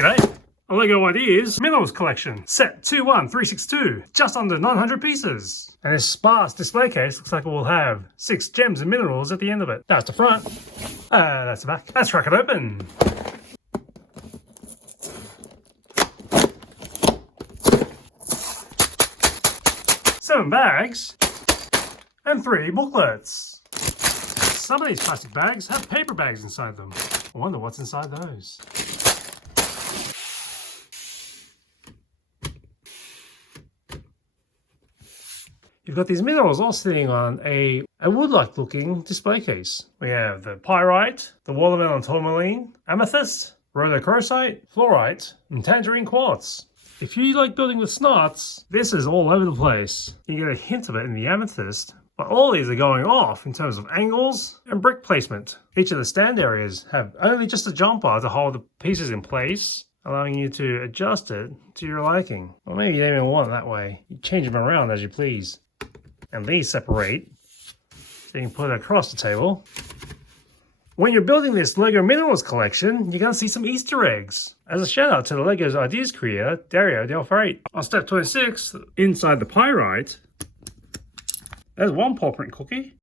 G'day. A LEGO Ideas Minerals Collection, set 21362, just under 900 pieces. And this sparse display case looks like it will have 6 gems and minerals at the end of it. That's the front. That's the back. Let's crack it open. Seven bags and 3 booklets. Some of these plastic bags have paper bags inside them. I wonder what's inside those. You've got these minerals all sitting on a wood-like looking display case. We have the pyrite, the watermelon tourmaline, amethyst, rhodochrosite, fluorite, and tangerine quartz. If you like building with snots, this is all over the place. You get a hint of it in the amethyst, but all these are going off in terms of angles and brick placement. Each of the stand areas have only just a jumper to hold the pieces in place, allowing you to adjust it to your liking. Or maybe you don't even want it that way. You change them around as you please. And these separate, so you can put it across the table. When you're building this LEGO Minerals collection, you're going to see some Easter eggs. As a shout out to the LEGO's Ideas creator, Dario Del Ferrate. On step 26, inside the pyrite, there's one paw print cookie.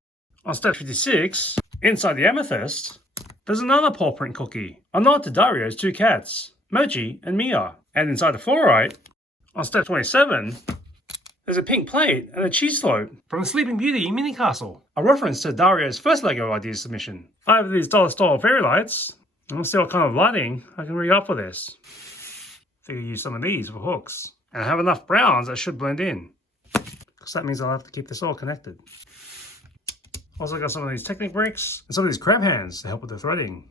On step 56, inside the amethyst, there's another paw print cookie. A nod to Dario's 2 cats, Mochi and Mia. And inside the fluorite, on step 27, there's a pink plate and a cheese float from the Sleeping Beauty mini castle. A reference to Dario's first LEGO Ideas submission. I have these dollar store fairy lights. And let's see what kind of lighting I can rig up for this. I think I'll use some of these for hooks. And I have enough browns that should blend in, because that means I'll have to keep this all connected. Also got some of these Technic bricks and some of these crab hands to help with the threading.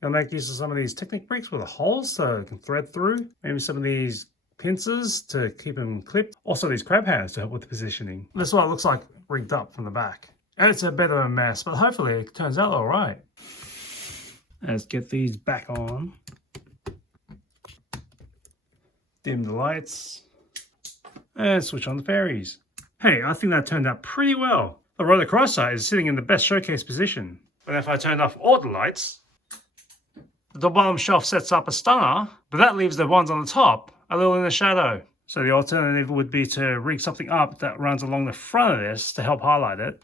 I'll make use of some of these Technic bricks with a hole so it can thread through. Maybe some of these pincers to keep them clipped. Also these crab hands to help with the positioning. This is what it looks like rigged up from the back. And it's a bit of a mess, but hopefully it turns out all right. Let's get these back on. Dim the lights. And switch on the fairies. Hey, I think that turned out pretty well. The rhodochrosite is sitting in the best showcase position. But if I turned off all the lights, the bottom shelf sets up a stunner, but that leaves the ones on the top a little in the shadow. So the alternative would be to rig something up that runs along the front of this to help highlight it,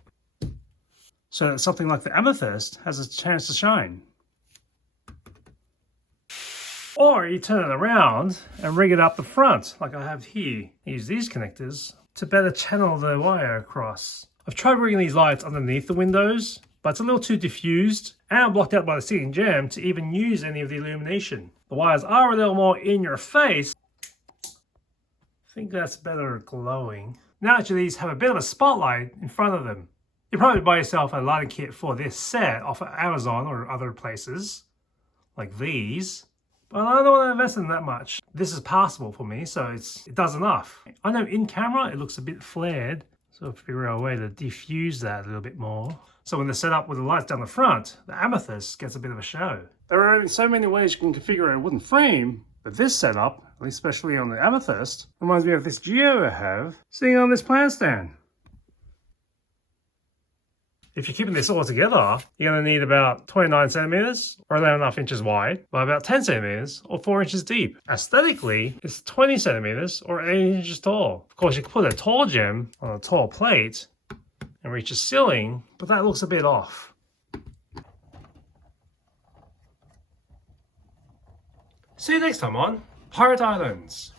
so that something like the amethyst has a chance to shine. Or you turn it around and rig it up the front, like I have here. Use these connectors to better channel the wire across. I've tried rigging these lights underneath the windows, but it's a little too diffused and blocked out by the ceiling gem to even use any of the illumination. The wires are a little more in your face. I think that's better glowing. Now each of these have a bit of a spotlight in front of them. You probably buy yourself a lighting kit for this set off of Amazon or other places, like these. But I don't want to invest in that much. This is passable for me, so it does enough. I know in camera it looks a bit flared, so I'll figure out a way to diffuse that a little bit more. So when they're set up with the lights down the front, the amethyst gets a bit of a show. There are so many ways you can configure a wooden frame, but this setup, at least especially on the amethyst, reminds me of this Geo I have sitting on this plant stand. If you're keeping this all together, you're going to need about 29 centimeters or 11.5 inches wide by about 10 centimeters or 4 inches deep. Aesthetically, it's 20 centimeters or 8 inches tall. Of course, you can put a tall gem on a tall plate and reach a ceiling, but that looks a bit off. See you next time on Pirate Islands.